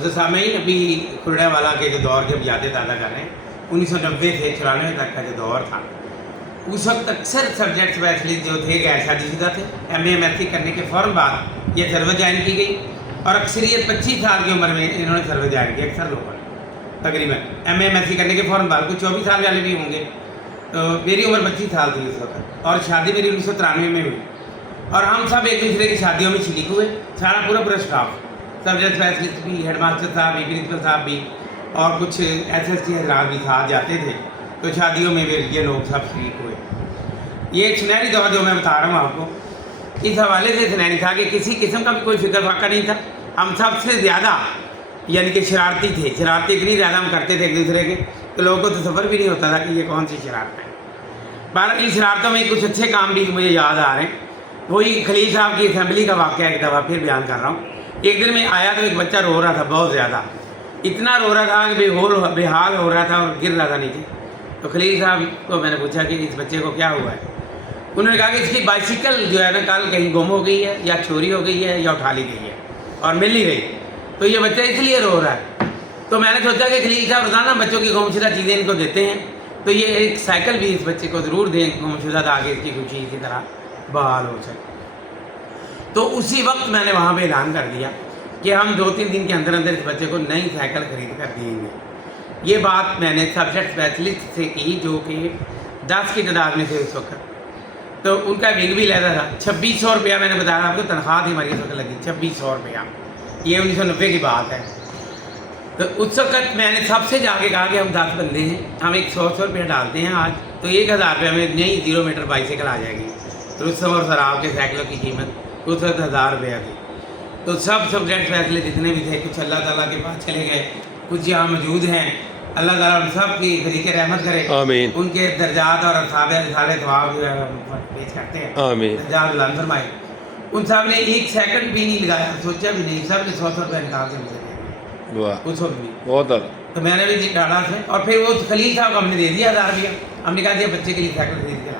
अफजल साहब में ही अभी खुरड़ा वाला के जो दौर की अब यादें ताज़ा कर रहे हैं, 1990 से 94 तक का जो दौर था, उस वक्त अक्सर सब्जेक्ट स्पेशलिस्ट जो थे गैर शादीशुदा थे। MA MSc करने के फ़ौरन बाद ये सर्विस ज्वाइन की गई और अक्सरियत 25 साल की उम्र में इन्होंने सर्विस ज्वाइन की अक्सर लोगों ने तकरीबन। MA MSc करने के फ़ौरन बाद कुछ 24 साल वाले भी होंगे। तो मेरी उम्र 25 साल थी उस वक्त और शादी मेरी 1993 में हुई और हम सब एक दूसरे की शादियों में शरीक हुए, सारा पूरा स्टाफ, सब्जेक्ट स्पेशलिस्ट भी, हेडमास्टर साहब भी, प्रिंसिपल साहब भी और कुछ SST हजरात भी साथ जाते थे। तो शादियों में भी ये लोग सब शरीक हुए। ये एक सुनहरी दौर जो मैं बता रहा हूँ आपको, इस हवाले से सुनहरी था कि किसी किस्म का भी कोई फिक्र फाका नहीं था। हम सबसे ज़्यादा यानी कि शरारती थे, शरारती इतनी ज़्यादा हम करते थे एक दूसरे के तो लोगों को तसव्वुर भी नहीं होता था कि ये कौन सी शरारत है। पर इन शरारतों में कुछ अच्छे काम भी मुझे याद आ रहे हैं। वही खलील साहब की असेंबली का वाक़या एक दफ़ा फिर बयान कर रहा हूँ। एक दिन में आया तो एक बच्चा रो रहा था, बहुत ज़्यादा, इतना रो रहा था कि बेहाल हो रहा था और गिर रहा था नीचे। तो खलील साहब को मैंने पूछा कि इस बच्चे को क्या हुआ है। उन्होंने कहा कि इसकी बाइसिकल जो है ना कल कहीं गुम हो गई है या चोरी हो गई है या उठा ली गई है और मिल नहीं रही, तो ये बच्चा इसलिए रो रहा है। तो मैंने सोचा कि खलील साहब रोज़ाना बच्चों की गुमशुदा चीज़ें इनको देते हैं, तो ये एक साइकिल भी इस बच्चे को ज़रूर दें गुमशुदा, ताकि इसकी खुशी इसी तरह बहाल हो सके। तो उसी वक्त मैंने वहाँ पे ऐलान कर दिया कि हम 2-3 दिन के अंदर अंदर इस बच्चे को नई साइकिल खरीद कर देंगे। ये बात मैंने सब्जेक्ट स्पेशलिस्ट से की जो कि 10 की तादाद में थे उस वक्त। तो उनका विंग भी लेता था। 2600 रुपया मैंने बताया आपको तनख्वाह थी हमारी उस वक्त लगी, 2600 रुपया। ये 1990 की बात है। तो उस वक्त मैंने सबसे जाके कहा कि हम 10 बंदे हैं, हम एक 100 रुपया डालते हैं आज, तो 1000 रुपये में नई 0 मीटर बाइसाइकिल आ जाएगी। रुस्तम और सराब के साइकिलों की कीमत उस वक्त 1000 रुपया थी। तो सब सब्जेक्ट फैसले जितने भी थे, कुछ अल्लाह ताला के पास चले गए, कुछ यहाँ मौजूद हैं। अल्लाह ताला उन सब की तरीके रहमत करे, आमीन। उनके दर्जात और सारे थवाब जो है पेश करते हैं, आमीन। दर्जात बुलंद फरमाए। उन सब ने एक सेकंड भी नहीं लगाया, सोचा भी नहीं, सब ने 100 रुपया निकाल के मुझे दे वाह, दिया उस वक्त भी। बहुत अच्छा। तो मैंने भी डाला उसमें और फिर वो खलील साहब को हमने दे दिया 1000 रुपया। हमने कहा दिया बच्चे के लिए साइकिल खरीद के ला।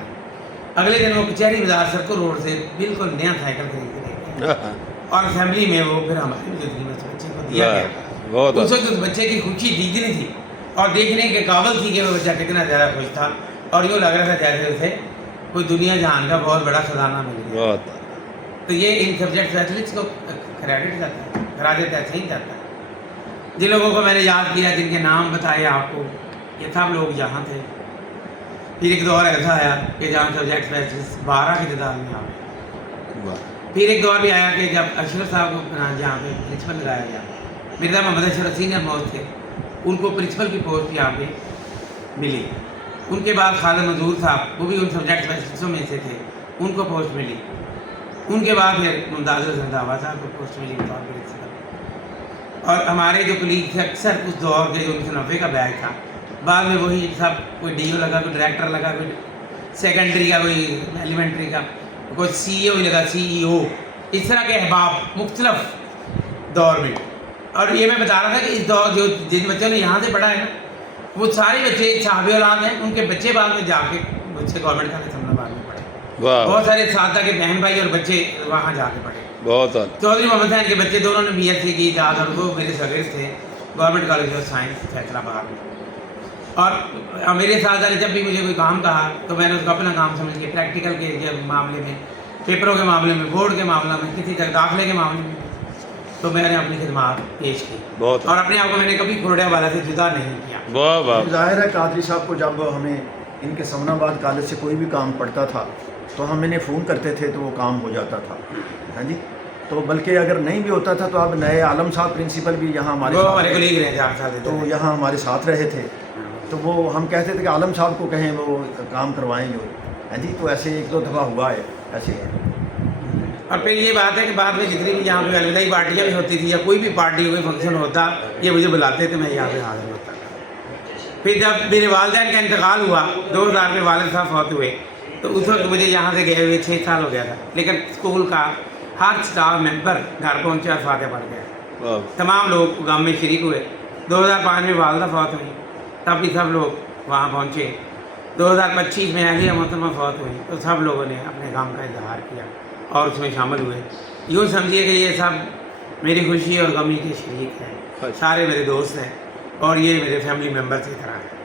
अगले दिन वो कचहरी बाजार सर्कल रोड से बिल्कुल नया साइकिल खरीद के दे दिया और असेंबली में वो फिर हमारी मौजूदगी में उस बच्चे को दिया गया। बहुत उस वक्त उस बच्चे की खुशी दीदी थी और देखने के काबिल थी कि वो बच्चा कितना ज़्यादा खुश था और यूँ लग रहा था जैसे उसे कोई दुनिया जहान का बहुत बड़ा खजाना मिल गया। बहुत। तो ये इन सब्जेक्ट स्पेशलिस्ट को क्रेडिट जाता है, करा देता है, सही जाता है। जिन लोगों को मैंने याद किया, जिनके नाम बताए आपको, ये सब लोग यहाँ थे। फिर एक दौर ऐसा आया कि जहाँ सब्जेक्ट स्पेशलिस्ट 12 की तादाद में आ गए। फिर एक दौर भी आया कि जब अशरफ साहब को जहाँ पे प्रिंसिपल लगाया गया, मिर्ज़ा मोहम्मद अशरफ सीनियर मोस्ट थे, उनको प्रिंसिपल की पोस्ट यहाँ पे मिली। उनके बाद खालिद मंजूर साहब, वो भी उन सब्जेक्ट स्पेशलिस्टों में से थे, उनको पोस्ट मिली। उनके बाद फिर मुमताज़ रंधावा साहब को पोस्ट मिली बतौर प्रिंसिपल। और हमारे जो कलीग थे अक्सर उस दौर के जो 1990 का बैच था, बाद में वही सब कोई DO लगा, कोई डायरेक्टर लगा, कोई सेकेंडरी का, कोई एलिमेंट्री का, कोई CEO लगा, CEO, इस तरह के अहबाब मुख्तलिफ दौर में। और ये मैं बता रहा था कि इस दौर जो जिन बच्चों ने यहाँ से पढ़ा है ना, वो सारे बच्चे साहब औलाद हैं, उनके बच्चे बाद में जाके बच्चे गवर्नमेंट कॉलेज बाद में पढ़े। बहुत सारे साथ के बहन भाई और बच्चे वहाँ जाके पढ़े। बहुत। चौधरी मोहम्मद खान के बच्चे दोनों ने BSc की, दाद और वो मेरे सगीर थे government college of science Faisalabad में। और मेरे साथ जब भी मुझे कोई काम कहा तो मैंने उसको अपना काम समझ के प्रैक्टिकल के मामले में, पेपरों के मामले में, बोर्ड के मामले में, किसी तरह दाखिले के मामले में, तो मैंने अपनी खिदमत पेश की। बहुत। और अपने आप को मैंने कभी खुरड़े वाला से जुदा नहीं किया। वाह वाह। ज़ाहिर है कादरी साहब को जब हमें इनके समनाबाद कॉलेज से कोई भी काम पड़ता था तो हम इन्हें फ़ोन करते थे तो वो काम हो जाता था। हाँ जी। तो बल्कि अगर नहीं भी होता था तो अब नए आलम साहब प्रिंसिपल भी यहाँ हमारे कलीग रहे 4 साल, तो यहाँ हमारे साथ रहे थे। तो वो हम कहते थे कि आलम साहब को कहें वो काम करवाएं जो। हाँ जी। तो ऐसे 1-2 दफ़ा हुआ है ऐसे। और फिर ये बात है कि बाद में जितनी भी यहाँ पे अलविदाई पार्टियाँ भी होती थी या कोई भी पार्टी कोई फंक्शन होता, ये मुझे बुलाते थे, मैं यहाँ पे हाजिर होता था। फिर जब मेरे वालिदैन का इंतकाल हुआ 2000 में, वालिद साहब फौत हुए, तो उस वक्त मुझे यहाँ से गए हुए 6 साल हो गया था। लेकिन स्कूल का हर स्टाफ मेंबर घर पहुँचे और फातिहा पढ़ गया। तमाम लोग गाँव में शरीक हुए। 2005 में वालदा फौत हुई, तब भी सब लोग वहाँ पहुँचे। 2025 में अहलिया मोहतरमा फौत हुई, तो सब लोगों ने अपने काम का इजहार किया और उसमें शामिल हुए। यूँ समझिए कि ये सब میری خوشی اور غمی کے شریک ہیں, اچھا. سارے میرے دوست ہیں اور یہ میرے فیملی ممبرس کی طرح ہیں.